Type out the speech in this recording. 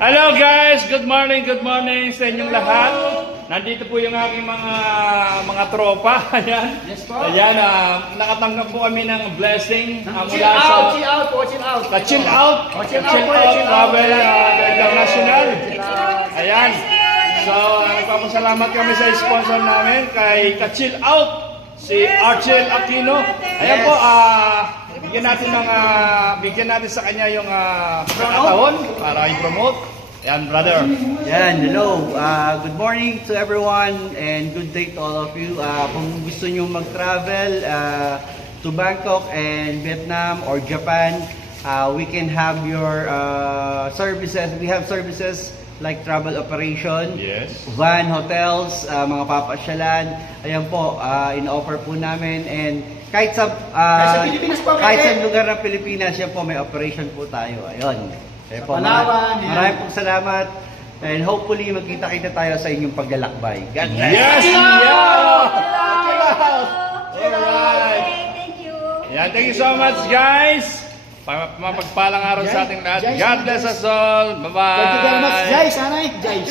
Hello guys, good morning sa inyong lahat. Nandito po yung aking mga tropa. Ayan. Yes po. Ayan, nakatanggap po kami ng blessing mula Chill sa out po, chill out. Chill Out. Chill Out po, Chill Out. Travel International. Ayan. So, nagpapasalamat kami sa sponsor namin kay Chill Out, si Archel Aquino. Ayan po, bigyan natin sa kanya yung pagkakataon para i-promote. Ayan, brother. Yan, hello. Good morning to everyone and good day to all of you. Kung gusto nyo mag-travel to Bangkok and Vietnam or Japan, we can have your services. We have services like travel operation, Yes. van, hotels, mga papasyalan. Ayan po, in-offer po namin. And kahit sa Pilipinas po, kahit sa pwede. lugar ng Pilipinas, yan po, may operation po tayo. Ayun. Kaya po, Palawan, yan. maraming pong salamat. And hopefully, magkita-kita tayo sa inyong paglalakbay. God bless. Yes! Chill Yeah! Out! Chill Out! Alright. Thank you. Ayan, thank you so much guys. Mapagpalang araw sa ating lahat. God bless us all. Bye-bye. Thank you very much, Jais. Anay, Jais.